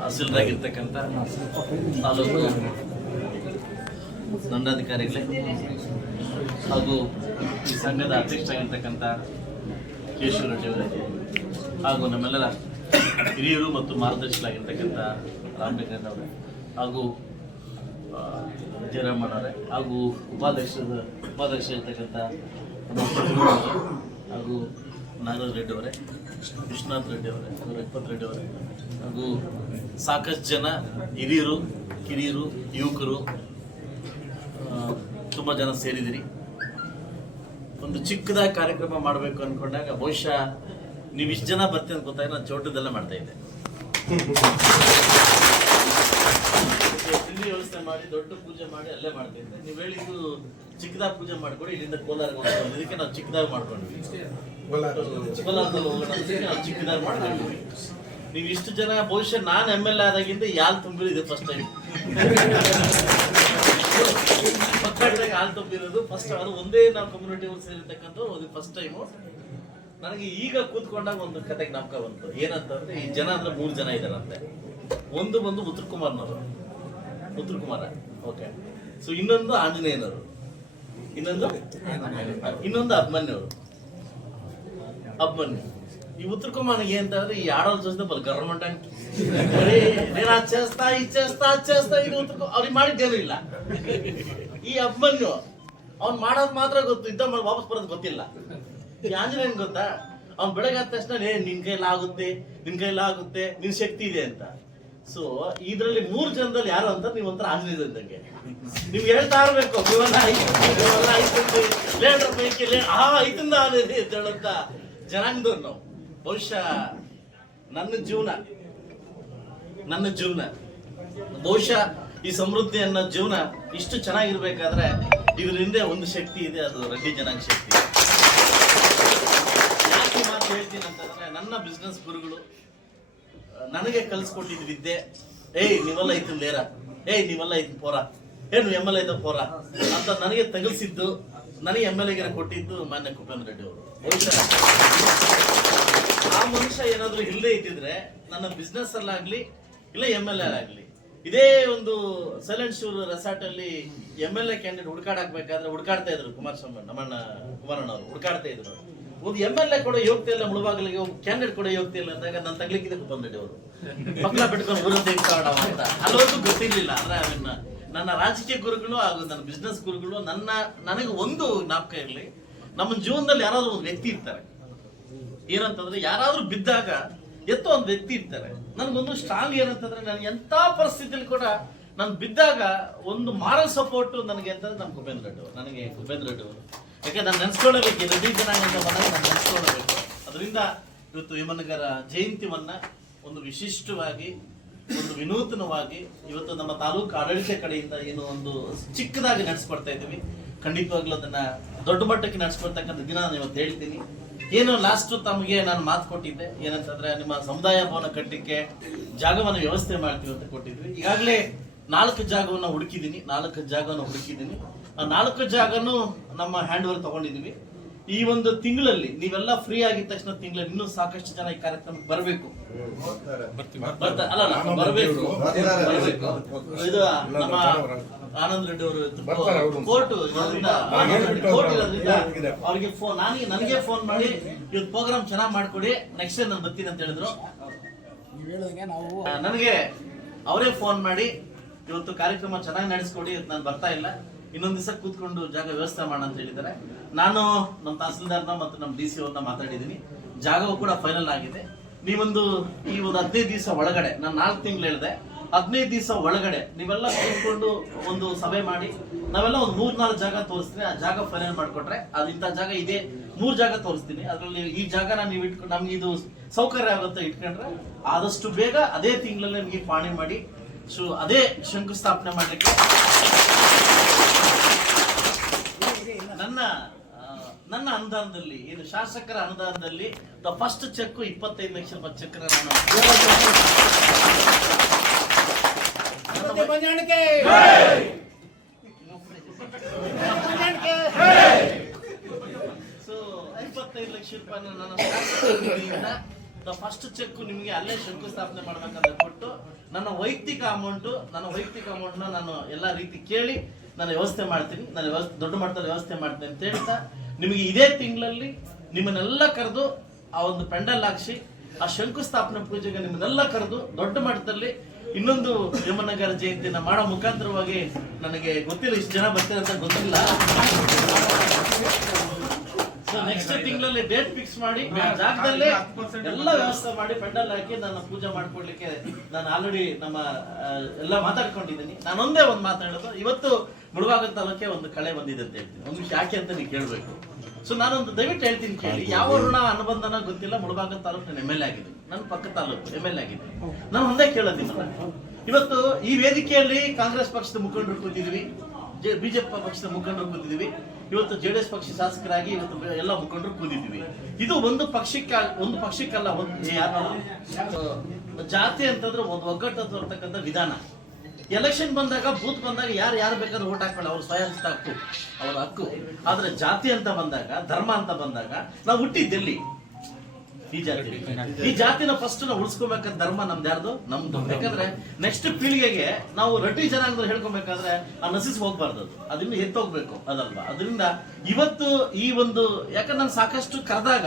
ಹಾಸನರಾಗಿರ್ತಕ್ಕಂಥ ತಾಲೂಕು ದಂಡಾಧಿಕಾರಿಗಳೇ ಹಾಗೂ ಈ ಸಂಘದ ಅಧ್ಯಕ್ಷರಾಗಿರ್ತಕ್ಕಂಥ ಕೇಶವ ರೆಡ್ಡಿ ಅವರೇ ಹಾಗೂ ನಮ್ಮೆಲ್ಲರ ಹಿರಿಯರು ಮತ್ತು ಮಾರ್ಗದರ್ಶಕರಾಗಿರ್ತಕ್ಕಂಥ ರಾಮಲಿಂಗಣ್ಣ ಅವರೇ ಹಾಗೂ ಜಯರಾಮಣ್ಣವರೇ ಹಾಗೂ ಉಪಾಧ್ಯಕ್ಷರಿರ್ತಕ್ಕಂಥ ಹಾಗೂ ನಾಗರಾಜ್ ರೆಡ್ಡಿ ಅವರೇ, ವಿಶ್ವನಾಥ್ ರೆಡ್ಡಿ ಅವರೇ, ರಘುಪತ್ ರೆಡ್ಡಿ ಅವರೇ ಹಾಗೂ ಸಾಕಷ್ಟು ಜನ ಹಿರಿಯರು, ಕಿರಿಯರು, ಯುವಕರು ತುಂಬ ಜನ ಸೇರಿದಿರಿ. ಒಂದು ಚಿಕ್ಕದಾಗಿ ಕಾರ್ಯಕ್ರಮ ಮಾಡಬೇಕು ಅಂದ್ಕೊಂಡಾಗ ಬಹುಶಃ ನೀವು ಇಷ್ಟು ಜನ ಬರ್ತೀನಿ ಅಂತ ಗೊತ್ತಾಗ ನಾನು ಚೋಟದೆಲ್ಲ ಮಾಡ್ತಾ ಇದ್ದೆ. ತಿಂಡಿ ವ್ಯವಸ್ಥೆ ಮಾಡಿ ದೊಡ್ಡ ಪೂಜೆ ಮಾಡಿ ಅಲ್ಲೇ ಮಾಡ್ತಾ ಇದ್ದೆ. ನೀವು ಹೇಳಿದ್ದು ಚಿಕ್ಕದಾಗಿ ಪೂಜೆ ಮಾಡ್ಕೊಡಿ, ಇಲ್ಲಿಂದ ಕೋಲಾರ ಇದಕ್ಕೆ ನಾವು ಚಿಕ್ಕದಾಗಿ ಮಾಡ್ಕೊಂಡ್ವಿ. ಕೋಲಾರದಲ್ಲಿ ಹೋಗೋಣ ನಾವು ಚಿಕ್ಕದಾಗಿ ಮಾಡ್ಕೊಂಡ್ವಿ. ನೀವು ಇಷ್ಟು ಜನ ಬಹುಶಃ ನಾನು MLA ಆದಾಗಿಂದ ಯಾಲ್ ತುಂಬಿರೋದು ಫಸ್ಟ್ ಟೈಮ್. ಮಕ್ಕಳಿಗೆ ಹಾಲು ತುಂಬಿರೋದು ಫಸ್ಟ್. ಅದು ಒಂದೇ ನಾವು ಕಮ್ಯುನಿಟಿ ಸೇರಿರ್ತಕ್ಕಂಥ ಒಂದು ಫಸ್ಟ್ ಟೈಮು. ನನಗೆ ಈಗ ಕೂತ್ಕೊಂಡಾಗ ಒಂದು ಕತೆ ಜ್ಞಾಪಕ ಬಂತು. ಏನಂತಂದ್ರೆ ಈ ಜನ ಅಂದ್ರೆ 3 ಜನ ಇದ್ದಾರಂತೆ. ಒಂದು ಬಂದು ಉತ್ತರ ಕುಮಾರ್, ಓಕೆ. ಸೊ ಇನ್ನೊಂದು ಆಂಜನೇಯನವರು, ಇನ್ನೊಂದು ಅಭಿಮನ್ಯವರು. ఈ ఉత్తర కుమార్కి ఏంటంటే ఈ ఆడవాళ్ళు చూస్తే వాళ్ళు గవర్నమెంట్ అంటే నేను అది చేస్తా ఇది ఉత్తర ಅವ್ರಿಗೆ ಮಾಡಿದ್ದೇನು ಇಲ್ಲ. ಈ ಅಭಿಮನ್ಯು ಅವ್ನು ಮಾಡೋದು ಮಾತ್ರ ಗೊತ್ತು, ಇದ್ದ ಮೇಲೆ ವಾಪಸ್ ಬರೋದು ಗೊತ್ತಿಲ್ಲ. ಈ ಆಂಜನೇಯನ್ ಗೊತ್ತಾ, ಅವ್ನು ಬೆಳಗ್ಗೆ ಆದ ತಕ್ಷಣ ನಿನ್ ಕೈಲಾಗುತ್ತೆ ನಿನ್ ಶಕ್ತಿ ಇದೆ ಅಂತ. ಸೊ ಇದ್ರಲ್ಲಿ 3 ಜನದಲ್ಲಿ ಯಾರು ಅಂತ ನೀವು ಒಂಥರ ಆಂಜನೇಯ ಇದ್ದಂಗೆ ನಿಮ್ಗೆ ಹೇಳ್ತಾ ಇರ್ಬೇಕು. ಲೇಟರ್ ಪೈಕಿ ಐತಿಂದ ಹೇಳಂತ ಜನಾಂಗದವ್ರು ನಾವು. ಬಹುಶಃ ನನ್ನ ಜೀವನ ಬಹುಶಃ ಈ ಸಮೃದ್ಧಿ ಅನ್ನೋ ಜೀವನ ಇಷ್ಟು ಚೆನ್ನಾಗಿರ್ಬೇಕಾದ್ರೆ ಇದ್ರ ಹಿಂದೆ ಒಂದು ಶಕ್ತಿ ಇದೆ, ಅದು ರೆಡ್ಡಿ ಜನಾಂಗ ಶಕ್ತಿ. ಯಾಕೆ ಮಾತು ಹೇಳ್ತೀನಿ ಅಂತಂದ್ರೆ, ನನ್ನ ಬಿಸ್ನೆಸ್ ಗುರುಗಳು ನನಗೆ ಕಲಿಸ್ಕೊಟ್ಟಿದ್ ವಿದ್ಯೆ, ನೀವೆಲ್ಲ ಐತಿ ಲೇರ, ನೀವೆಲ್ಲ ಐತಿ ಪೋರ, ಏನು MLA ಐತ ಪೋರ ಅಂತ ನನಗೆ ತಗಲ್ಸಿದ್ದು, ನನಗೆ MLA ಕೊಟ್ಟಿದ್ದು ಮಾನ್ಯ ಕುಪೇಂದ್ರ ರೆಡ್ಡಿ ಅವರು. ಬಹುಶಃ ಆ ಮನುಷ್ಯ ಏನಾದ್ರು ಇಲ್ಲದೆ ಇದ್ದಿದ್ರೆ ನನ್ನ ಬಿಸ್ನೆಸ್ ಅಲ್ಲಾಗ್ಲಿ ಇಲ್ಲ MLA ಆಗ್ಲಿ, ಇದೇ ಒಂದು ಸೈಲೆಂಟ್ ಶೂರ್ ರೆಸಾರ್ಟ್ ಅಲ್ಲಿ MLA ಕ್ಯಾಂಡಿಡೇಟ್ ಹುಡುಕಾಡ್ತಾ ಇದ್ರು. ಕುಮಾರಣ್ಣ ಅವರು ಹುಡುಕಾಡ್ತಾ ಇದ್ರು. ಒಂದು MLA ಕೂಡ ಯೋಗ್ಯತೆ ಇಲ್ಲ, ಮುಳುಬಾಗಿಲಿಗೆ ಕ್ಯಾಂಡಿಡೇಟ್ ಕೂಡ ಯೋಗ್ಯತೆ ಇಲ್ಲ ಅಂದಾಗ ನನ್ನ ತಗ್ಲಿಕ್ಕಿದೆ ಕುಪೇಂದ್ರ ರೆಡ್ಡಿ ಅವರು ಮಕ್ಕಳ ಬಿಟ್ಕೊಂಡು ಊರದ್ದೇ ಕಾರಣ ಅಂತ. ಅಲ್ಲವರೆಗೂ ಗೊತ್ತಿರ್ಲಿಲ್ಲ. ಅಂದ್ರೆ ನನ್ನ ರಾಜಕೀಯ ಗುರುಗಳು ಹಾಗೂ ನನ್ನ ಬಿಸ್ನೆಸ್ ಗುರುಗಳು ನನಗೆ ಒಂದು ಜ್ಞಾಪಕ ಇರಲಿ, ನಮ್ಮ ಜೀವನದಲ್ಲಿ ಯಾರಾದ್ರೂ ಒಂದು ವ್ಯಕ್ತಿ ಇರ್ತಾರೆ. ಏನಂತಂದ್ರೆ ಯಾರಾದ್ರೂ ಬಿದ್ದಾಗ ಎತ್ತೋ ಒಂದು ವ್ಯಕ್ತಿ ಇರ್ತಾರೆ. ನನ್ಗೊಂದು ಸ್ಟ್ರಾಂಗ್ ಏನಂತಂದ್ರೆ, ನಾನು ಎಂತ ಪರಿಸ್ಥಿತಿಯಲ್ಲಿ ಕೂಡ ನಾನು ಬಿದ್ದಾಗ ಒಂದು ಮಾರಲ್ ಸಪೋರ್ಟ್ ನನಗೆ ಅಂತಂದ್ರೆ ನಮ್ಮ ಕುಪೇಂದ್ರ ರೆಡ್ಡಿ ಅವರು. ಯಾಕೆ ನಾನು ನೆನ್ಸ್ಕೊಳ್ಳಬೇಕು, ರೆಡ್ಡಿ ಜನಾಂಗ ನಾನು ನೆನ್ಸ್ಕೊಳ್ಳಬೇಕು. ಅದರಿಂದ ಇವತ್ತು ಯಮನಗರ ಜಯಂತಿವನ್ನ ಒಂದು ವಿಶಿಷ್ಟವಾಗಿ, ಒಂದು ವಿನೂತನವಾಗಿ ಇವತ್ತು ನಮ್ಮ ತಾಲೂಕು ಆಡಳಿತ ಕಡೆಯಿಂದ ಏನು ಒಂದು ಚಿಕ್ಕದಾಗಿ ನಡೆಸ್ಕೊಡ್ತಾ ಇದ್ದೀವಿ. ಖಂಡಿತವಾಗ್ಲೂ ಅದನ್ನ ದೊಡ್ಡ ಮಟ್ಟಕ್ಕೆ ನಡೆಸ್ಕೊಡ್ತಕ್ಕಂಥ ದಿನ ನಾನು ಇವತ್ತು ಹೇಳ್ತೀನಿ. ಏನು ಲಾಸ್ಟ್ ತಮಗೆ ನಾನು ಮಾತು ಕೊಟ್ಟಿದ್ದೆ, ಏನಂತಂದ್ರೆ ನಿಮ್ಮ ಸಮುದಾಯ ಭವನ ಕಟ್ಟಕ್ಕೆ ಜಾಗವನ್ನು ವ್ಯವಸ್ಥೆ ಮಾಡ್ತೀವಿ ಅಂತ ಕೊಟ್ಟಿದ್ವಿ. ಈಗಾಗಲೇ 4 ಜಾಗವನ್ನು ಹುಡುಕಿದ್ದೀನಿ. ಆ 4 ಜಾಗನೂ ನಮ್ಮ ಹ್ಯಾಂಡ್ ಓವರ್ ತಗೊಂಡಿದೀವಿ. ಈ ಒಂದು ತಿಂಗಳಲ್ಲಿ ನೀವೆಲ್ಲ ಫ್ರೀ ಆಗಿದ ತಕ್ಷಣ ತಿಂಗಳಲ್ಲಿ ಇನ್ನೂ ಸಾಕಷ್ಟು ಜನ ಈ ಕಾರ್ಯಕ್ರಮಕ್ಕೆ ಬರಬೇಕು. ಇದು ನಮ್ಮ ಆನಂದ್ ರೆಡ್ಡಿ ಅವರು ಕೋರ್ಟ್ ಅವ್ರಿಗೆ ನನಗೆ ಫೋನ್ ಮಾಡಿ ಇವತ್ತು ಪ್ರೋಗ್ರಾಮ್ ಚೆನ್ನಾಗಿ ಮಾಡ್ಕೊಡಿ, ನೆಕ್ಸ್ಟ್ ಟೈಮ್ ನಾನು ಬರ್ತೀನಿ ಅಂತ ಹೇಳಿದ್ರು. ನನಗೆ ಅವರೇ ಫೋನ್ ಮಾಡಿ ಇವತ್ತು ಕಾರ್ಯಕ್ರಮ ಚೆನ್ನಾಗಿ ನಡೆಸ್ಕೊಡಿ, ಇವತ್ತು ನಾನು ಬರ್ತಾ ಇಲ್ಲ, ಇನ್ನೊಂದು ದಿವಸ ಕೂತ್ಕೊಂಡು ಜಾಗ ವ್ಯವಸ್ಥೆ ಮಾಡೋಣ ಅಂತ ಹೇಳಿದ್ದಾರೆ. ನಾನು ನಮ್ಮ ತಹಸೀಲ್ದಾರ್ನ ಮತ್ತು ನಮ್ಮ DC ಅವ್ರನ್ನ ಮಾತಾಡಿದ್ದೀನಿ. ಜಾಗವು ಕೂಡ ಫೈನಲ್ ಆಗಿದೆ. ನೀವೊಂದು ಈ ಒಂದು 15 ದಿವಸ ಒಳಗಡೆ, ನಾನು 4 ತಿಂಗಳು ಹೇಳಿದೆ, 15 ದಿವಸ ಒಳಗಡೆ ನೀವೆಲ್ಲ ಕೂತ್ಕೊಂಡು ಒಂದು ಸಭೆ ಮಾಡಿ ನಾವೆಲ್ಲ ಒಂದು 3-4 ಜಾಗ ತೋರಿಸ್ತೀನಿ. ಆ ಜಾಗ ಫೈನಲ್ ಮಾಡ್ಕೊಟ್ರೆ ಅದು ಇಂಥ ಜಾಗ ಇದೆ, 3 ಜಾಗ ತೋರಿಸ್ತೀನಿ. ಅದರಲ್ಲಿ ಈ ಜಾಗನ ನೀವು ಇಟ್ಕೊಂಡು ನಮ್ಗೆ ಇದು ಸೌಕರ್ಯ ಆಗುತ್ತೆ ಇಟ್ಕೊಂಡ್ರೆ ಆದಷ್ಟು ಬೇಗ ಅದೇ ತಿಂಗಳಲ್ಲಿ ನಿಮಗೆ ಪಾಣಿ ಮಾಡಿ ಅದೇ ಶಂಕುಸ್ಥಾಪನೆ ಮಾಡಲಿಕ್ಕೆ ನನ್ನ ಅನುದಾನದಲ್ಲಿ, ಏನು ಶಾಸಕರ ಅನುದಾನದಲ್ಲಿ ದ ಫಸ್ಟ್ ಚೆಕ್ 25 ಲಕ್ಷ ರೂಪಾಯಿ ಚೆಕ್ ಸೊ 25 ಲಕ್ಷ ರೂಪಾಯಿ ನನ್ನ ಶಾಸಕರ ಫಸ್ಟ್ ಚೆಕ್ ನಿಮಗೆ ಅಲ್ಲೇ ಶಂಕುಸ್ಥಾಪನೆ ಮಾಡ್ಬೇಕಂತ ಕೊಟ್ಟು ನನ್ನ ವೈಯಕ್ತಿಕ ಅಮೌಂಟ್ನ ನಾನು ಎಲ್ಲಾ ರೀತಿ ಕೇಳಿ ನಾನು ವ್ಯವಸ್ಥೆ ಮಾಡ್ತೀನಿ, ನಾನು ದೊಡ್ಡ ಮಟ್ಟದಲ್ಲಿ ವ್ಯವಸ್ಥೆ ಮಾಡ್ತೀನಿ ಅಂತ ಹೇಳ್ತಾ ನಿಮಗೆ ಇದೇ ತಿಂಗಳಲ್ಲಿ ನಿಮ್ಮನ್ನೆಲ್ಲ ಕರೆದು ಆ ಒಂದು ಪೆಂಡಲ್ ಹಾಕ್ಸಿ ಆ ಶಂಕುಸ್ಥಾಪನೆ ಪೂಜೆಗೆ ನಿಮ್ಮನ್ನೆಲ್ಲ ಕರೆದು ದೊಡ್ಡ ಮಟ್ಟದಲ್ಲಿ ಇನ್ನೊಂದು ಯಮನಗರ ಜಯಂತಿನ ಮಾಡೋ ಮುಖಾಂತರವಾಗಿ ನನಗೆ ಗೊತ್ತಿಲ್ಲ ಇಷ್ಟು ಜನ ಬರ್ತಾರೆ ಅಂತ ಗೊತ್ತಿಲ್ಲ. ನೆಕ್ಸ್ಟ್ ತಿಂಗಳಲ್ಲಿ ಡೇಟ್ ಫಿಕ್ಸ್ ಮಾಡಿ ಜಾಗದಲ್ಲೇ ಎಲ್ಲ ವ್ಯವಸ್ಥೆ ಮಾಡಿ ಪೆಂಡಲ್ ಹಾಕಿ ನನ್ನ ಪೂಜೆ ಮಾಡ್ಕೊಡ್ಲಿಕ್ಕೆ ನಾನು ಆಲ್ರೆಡಿ ನಮ್ಮ ಎಲ್ಲ ಮಾತಾಡ್ಕೊಂಡಿದ್ದೀನಿ. ನಾನೊಂದೇ ಒಂದು ಮಾತಾಡೋದು, ಇವತ್ತು ಮುಳಬಾಗಿಲು ತಾಲೂಕೆ ಒಂದು ಕಳೆ ಬಂದಿದೆ ಅಂತ ಹೇಳ್ತೀನಿ. ಒಂದು ವಿಷಯ ಯಾಕೆ ಅಂತ ನೀವು ಕೇಳಬೇಕು. ಸೊ ನಾನೊಂದು ದಯವಿಟ್ಟು ಹೇಳ್ತೀನಿ ಕೇಳಿ. ಯಾವ ಋಣ ಅನುಬಂಧನ ಗೊತ್ತಿಲ್ಲ, ಮುಳಬಾಗಿಲು ತಾಲೂಕು ನಾನು MLA ಆಗಿದೆ, ನನ್ನ ಪಕ್ಕ ತಾಲೂಕು MLA ಆಗಿದೆ. ನಾನು ಒಂದೇ ಕೇಳೋದಿಲ್ಲ, ಇವತ್ತು ಈ ವೇದಿಕೆಯಲ್ಲಿ ಕಾಂಗ್ರೆಸ್ ಪಕ್ಷದ ಮುಖಂಡರು ಕೂತಿದ್ವಿ, ಬಿಜೆಪಿ ಪಕ್ಷದ ಮುಖಂಡರು ಕೂತಿದ್ವಿ, ಇವತ್ತು JDS ಪಕ್ಷ ಶಾಸಕರಾಗಿ ಇವತ್ತು ಎಲ್ಲ ಮುಖಂಡರು ಕೂತಿದ್ವಿ. ಇದು ಒಂದು ಪಕ್ಷಕ್ಕಲ್ಲ, ಜಾತಿ ಅಂತಂದ್ರೆ ಒಂದು ಒಗ್ಗಟ್ಟು ತರ್ತಕ್ಕಂಥ ವಿಧಾನ. ಎಲೆಕ್ಷನ್ ಬಂದಾಗ ಬೂತ್ ಬಂದಾಗ ಯಾರು ಬೇಕಾದ್ರೂ ಓಟ್ ಹಾಕೊಳ್ಳಿ, ಅವ್ರ ಸ್ವಯಂಸ್ಥ ಹಕ್ಕು, ಅವರ ಹಕ್ಕು. ಆದ್ರೆ ಜಾತಿ ಅಂತ ಬಂದಾಗ, ಧರ್ಮ ಅಂತ ಬಂದಾಗ ನಾವು ಹುಟ್ಟಿದ್ದೆಲ್ಲಿ ಈ ಜಾತಿನ ಫಸ್ಟ್ ನಾವು ಉಳಿಸ್ಕೋಬೇಕಂತ ಧರ್ಮ ನಮ್ದು ಯಾರ್ದು? ನಮ್ದು. ಯಾಕಂದ್ರೆ ನೆಕ್ಸ್ಟ್ ಪೀಳಿಗೆಗೆ ನಾವು ರೊಟ್ಟಿ ಜನಾಂಗದಲ್ಲಿ ಹೇಳ್ಕೊಬೇಕಾದ್ರೆ ಆ ನಸಿಸ್ ಹೋಗ್ಬಾರ್ದು, ಅದನ್ನ ಎತ್ತೋಗ್ಬೇಕು, ಅದಲ್ವಾ? ಅದರಿಂದ ಇವತ್ತು ಈ ಒಂದು, ಯಾಕಂದ್ರೆ ನಾನು ಸಾಕಷ್ಟು ಕರೆದಾಗ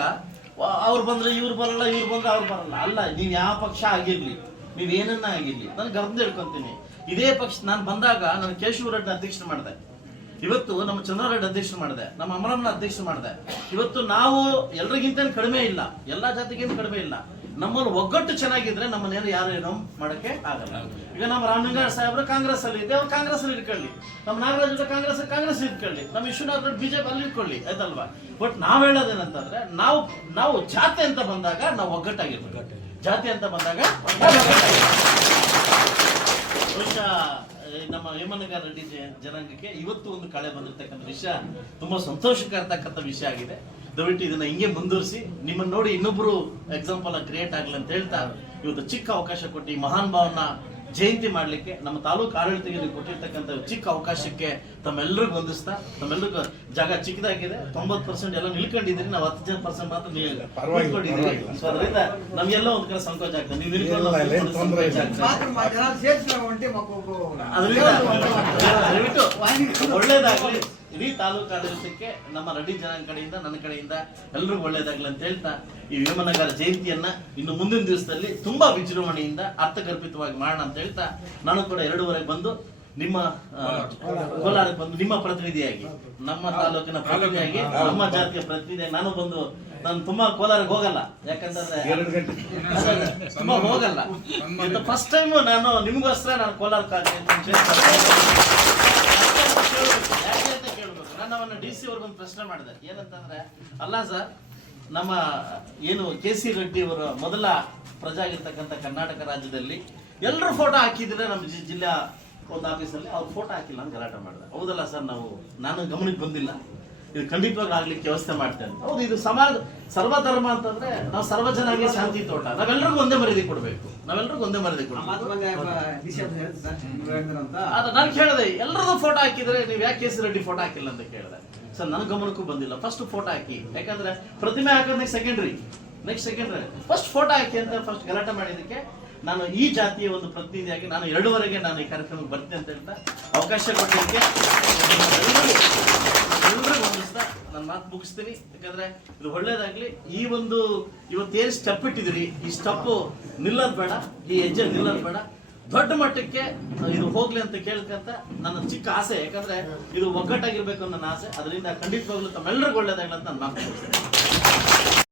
ಅವ್ರು ಬಂದ್ರೆ ಇವ್ರು ಬರಲ್ಲ, ಇವ್ರು ಬಂದ್ರೆ ಅವ್ರು ಬರಲ್ಲ. ಅಲ್ಲ, ನೀವ್ ಯಾವ ಪಕ್ಷ ಆಗಿರ್ಲಿ, ನೀವ್ ಏನನ್ನ ಆಗಿರ್ಲಿ, ನಾನು ಗರ್ಭ ಹೇಳ್ಕೊಂತೀನಿ. ಇದೇ ಪಕ್ಷ ನಾನು ಬಂದಾಗ ನಾನು ಕೇಶವ ರೆಡ್ಡಿ ಅಧ್ಯಕ್ಷ ಮಾಡಿದೆ, ಇವತ್ತು ನಮ್ಮ ಚಂದ್ರರೆಡ್ಡಿ ಅಧ್ಯಕ್ಷ ಮಾಡಿದೆ, ನಮ್ಮ ಅಮರಮ್ಮನ ಅಧ್ಯಕ್ಷ ಮಾಡಿದೆ. ಇವತ್ತು ನಾವು ಎಲ್ರಿಗಿಂತ ಕಡಿಮೆ ಇಲ್ಲ, ಎಲ್ಲಾ ಜಾತಿಗಿಂತ ಕಡಿಮೆ ಇಲ್ಲ. ನಮ್ಮಲ್ಲಿ ಒಗ್ಗಟ್ಟು ಚೆನ್ನಾಗಿದ್ರೆ ನಮ್ಮನ್ನೇನು ಯಾರೇನೋ ಮಾಡಕ್ಕೆ ಆಗಲ್ಲ. ಈಗ ನಮ್ಮ ರಾಮಲಿಂಗಾರೆಡ್ಡಿ ಸಾಹೇಬ್ರು ಕಾಂಗ್ರೆಸ್ ಅಲ್ಲಿ ಇದೆ, ಅವ್ರು ಕಾಂಗ್ರೆಸ್ ಅಲ್ಲಿ ಇಟ್ಕೊಳ್ಳಿ. ನಮ್ಮ ನಾಗರಾಜ್ ಕಾಂಗ್ರೆಸ್ ಇಟ್ಕೊಳ್ಳಿ, ನಮ್ಮ ವಿಶ್ವನಾಥ್ ಬಿಜೆಪಿ ಅಲ್ಲಿ ಇಟ್ಕೊಳ್ಳಿ, ಆಯ್ತಲ್ವಾ? ಬಟ್ ನಾವ್ ಹೇಳೋದೇನಂತಂದ್ರೆ ನಾವು ಜಾತಿ ಅಂತ ಬಂದಾಗ ನಾವು ಒಗ್ಗಟ್ಟಾಗಿರ್ಬೇಕು. ಜಾತಿ ಅಂತ ಬಂದಾಗ ಬಹುಶಃ ನಮ್ಮ ಯಮನಗರ ರೆಡ್ಡಿ ಜನಾಂಗಕ್ಕೆ ಇವತ್ತು ಒಂದು ಕಳೆ ಬಂದಿರ್ತಕ್ಕಂಥ ವಿಷಯ ತುಂಬಾ ಸಂತೋಷಕರತಕ್ಕಂಥ ವಿಷಯ ಆಗಿದೆ. ದಯವಿಟ್ಟು ಇದನ್ನ ಹಿಂಗೆ ಮುಂದುವರಿಸಿ ನಿಮ್ಮನ್ನ ನೋಡಿ ಇನ್ನೊಬ್ರು ಎಕ್ಸಾಂಪಲ್ ಕ್ರಿಯೇಟ್ ಆಗಲಿ ಅಂತ ಹೇಳ್ತಾ ಇವತ್ತು ಚಿಕ್ಕ ಅವಕಾಶ ಕೊಟ್ಟು ಈ ಮಹಾನ್ ಭಾವನ ಜಯಂತಿ ಮಾಡ್ಲಿಕ್ಕೆ ನಮ್ಮ ತಾಲೂಕು ಆಡಳಿತದಲ್ಲಿ ಕೊಟ್ಟಿರ್ತಕ್ಕಂಥ ಚಿಕ್ಕ ಅವಕಾಶಕ್ಕೆ ತಮ್ಮೆಲ್ಲರಿಗೂ ಹೊಂದಿಸ್ತಾ, ತಮ್ಮೆಲ್ಲರಿಗೂ ಜಾಗ ಚಿಕ್ಕದಾಗಿದೆ, 90% ಎಲ್ಲ ನಿಲ್ಕೊಂಡಿದ್ದೀರಿ, ನಾವು 10% ಮಾತ್ರ ನಿಲ್ಕೊಂಡಿದ್ದೀರಿ. ಸೊ ಅದರಿಂದ ನಮ್ಗೆಲ್ಲ ಒಂದ್ ಕಡೆ ಸಂಕೋಚ ಆಗ್ತದೆ, ನೀವು ದಯವಿಟ್ಟು ಒಳ್ಳೇದಾಗ್ಲಿ. ಇಡೀ ತಾಲೂಕು ಆಡಳಿತಕ್ಕೆ ನಮ್ಮ ರೆಡ್ಡಿ ಜನಾಂಗ ಕಡೆಯಿಂದ, ನನ್ನ ಕಡೆಯಿಂದ ಎಲ್ರಿಗೂ ಒಳ್ಳೇದಾಗ್ಲಿ ಅಂತ ಹೇಳ್ತಾ ಈ ಯಮನಗರ ಜಯಂತಿಯನ್ನ ಇನ್ನು ಮುಂದಿನ ದಿವಸದಲ್ಲಿ ತುಂಬಾ ವಿಜೃಂಭಣೆಯಿಂದ ಅರ್ಥಗರ್ಭಿತವಾಗಿ ಮಾಡೋಣ ಅಂತ ಹೇಳ್ತಾ ನಾನು ಕೂಡ 2:30 ಬಂದು ನಿಮ್ಮ ಕೋಲಾರಕ್ಕೆ ಬಂದು ನಿಮ್ಮ ಪ್ರತಿನಿಧಿಯಾಗಿ, ನಮ್ಮ ತಾಲೂಕಿನ ಪ್ರತಿನಿಧಿಯಾಗಿ, ನಮ್ಮ ಜಾತಿಯ ಪ್ರತಿನಿಧಿಯಾಗಿ ನಾನು ತುಂಬಾ ಕೋಲಾರಕ್ಕೆ ಹೋಗಲ್ಲ. ಯಾಕಂತಂದ್ರೆ ತುಂಬಾ ಹೋಗಲ್ಲ. ಫಸ್ಟ್ ಟೈಮ್ ನಾನು ನಿಮಗೋಸ್ಕರ ನಾನು ಕೋಲಾರಕ್ಕೆ ನಮ್ಮನ್ನ DC ಅವ್ರಿಗೊಂದು ಪ್ರಶ್ನೆ ಮಾಡಿದೆ, ಏನಂತಂದ್ರೆ, ಅಲ್ಲ ಸರ್, ನಮ್ಮ ಏನು KC ರೆಡ್ಡಿ ಅವರ ಮೊದಲ ಪ್ರಜೆ ಆಗಿರ್ತಕ್ಕಂಥ ಕರ್ನಾಟಕ ರಾಜ್ಯದಲ್ಲಿ ಎಲ್ಲರೂ ಫೋಟೋ ಹಾಕಿದ್ರೆ ನಮ್ಮ ಜಿಲ್ಲಾ ಒಂದು ಆಫೀಸಲ್ಲಿ ಅವ್ರು ಫೋಟೋ ಹಾಕಿಲ್ಲ ಅಂತ ಗಲಾಟೆ ಮಾಡಿದೆ. ಹೌದಲ್ಲ ಸರ್, ನಾನು ಗಮನಕ್ಕೆ ಬಂದಿಲ್ಲ, ಇದು ಖಂಡಿತವಾಗಿ ಆಗ್ಲಿಕ್ಕೆ ವ್ಯವಸ್ಥೆ ಮಾಡ್ತೇನೆ. ಹೌದು, ಇದು ಸರ್ವಧರ್ಮ ಅಂತಂದ್ರೆ ನಾವು ಸರ್ವಜನಾಗಿ ಶಾಂತಿ ತೋಟ, ನಾವೆಲ್ಲರಿಗೂ ಒಂದೇ ಮರ್ಯಾದೆ ಕೊಡ್ಬೇಕು, ನಾವೆಲ್ಲರಿಗೂ ಒಂದೇ ಮರ್ಯಾದೆ ಕೊಡ್ಬೇಕು. ನಾನು ಕೇಳಿದೆ, ಎಲ್ಲರದ್ದು ಫೋಟೋ ಹಾಕಿದ್ರೆ ನೀವು ಯಾಕೆ KC ರೆಡ್ಡಿ ಫೋಟೋ ಹಾಕಿಲ್ಲ ಅಂತ ಕೇಳಿದೆ. ಸರ್, ನನ್ನ ಗಮನಕ್ಕೂ ಬಂದಿಲ್ಲ. ಫಸ್ಟ್ ಫೋಟೋ ಹಾಕಿ, ಯಾಕಂದ್ರೆ ಪ್ರತಿಮೆ ಹಾಕೋದು ನೆಕ್ಸ್ಟ್ ಸೆಕೆಂಡ್ರಿ, ಫಸ್ಟ್ ಫೋಟೋ ಹಾಕಿ ಅಂತ ಫಸ್ಟ್ ಗಲಾಟೆ ಮಾಡಿದಕ್ಕೆ ನಾನು ಈ ಜಾತಿಯ ಒಂದು ಪ್ರತಿನಿಧಿಯಾಗಿ ನಾನು 2:30 ನಾನು ಈ ಕಾರ್ಯಕ್ರಮಕ್ಕೆ ಬರ್ತೀನಿ ಅಂತ ಹೇಳ್ತಾ ಅವಕಾಶ ಕೊಟ್ಟಿದ್ದಕ್ಕೆ ಎಲ್ಲರಿಗೂ ಹೊಂದಿಸ್ತಾ ನನ್ನ ಮಾತು ಮುಗಿಸ್ತೀನಿ. ಯಾಕಂದ್ರೆ ಇದು ಒಳ್ಳೇದಾಗ್ಲಿ. ಈ ಒಂದು ಇವತ್ತೇನು ಸ್ಟೆಪ್ ಇಟ್ಟಿದ್ರಿ, ಈ ಸ್ಟೆಪ್ ನಿಲ್ಲೋದು ಬೇಡ, ಈ ಹೆಜ್ಜೆ ನಿಲ್ಲೋದು ಬೇಡ, ದೊಡ್ಡ ಮಟ್ಟಕ್ಕೆ ಇದು ಹೋಗ್ಲಿ ಅಂತ ಕೇಳ್ಕಂತ ನನ್ನ ಚಿಕ್ಕ ಆಸೆ. ಯಾಕಂದ್ರೆ ಇದು ಒಗ್ಗಟ್ಟಾಗಿರ್ಬೇಕು ನನ್ನ ಆಸೆ. ಅದರಿಂದ ಖಂಡಿತವಾಗ್ಲೂ ತಮ್ಮೆಲ್ಲರಿಗೂ ಒಳ್ಳೇದಾಗ್ಲಿ ಅಂತ ನಾನು ಮಾತು ಮುಗಿಸ್ತೇನೆ.